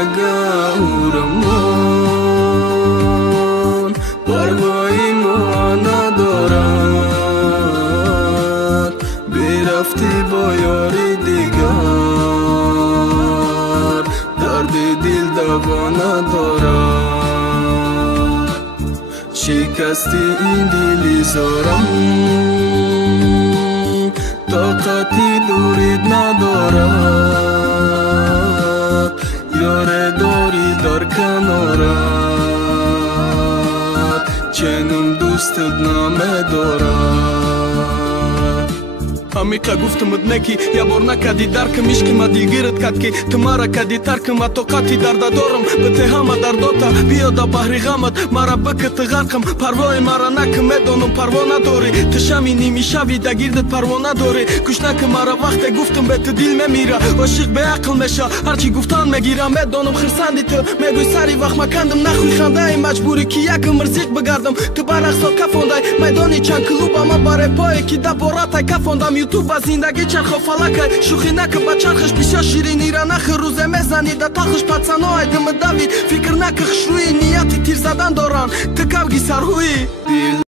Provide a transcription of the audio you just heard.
نگاهورمان پروایی ما ندارد برفتی با یاری دیگر درد دل دوا ندارد شکستی این دلی زارم طاقتی دورید ندارد یاره داری در کنارت چنین دوستت نامه دارد ҳамиқа гуфтамад неки я бор накади даркам ишқи ма дилгират кад ки ту мара кади таркам ва тоқати дардадорам бите ҳама дардота биёда баҳри ғамат мара бикати ғарқам парвои мара накам медонам парво надорӣ ту шами нимишави да гирдат парво надорӣ гӯш накам мара вақте гуфтам бе ту дил мемира ошиқ беақл меша ҳарчи гуфтан мегирам медонам хирсанди ту мегӯй сари вақт макандам нахӯи хандаи маҷбурӣ ки якам мирзиқ бигардам ту барақсо кафондай майдони чанд клубама баре пое ки да боратай кафондам ютуб ба зиндагӣ чархо фалакай шӯхӣ нака ба чархаш бисёр ширинира нахи рӯзе мезани да талхаш пацаноай димидави фикр нака хушрӯи нияти тир задан доран ту кавги сарҳуи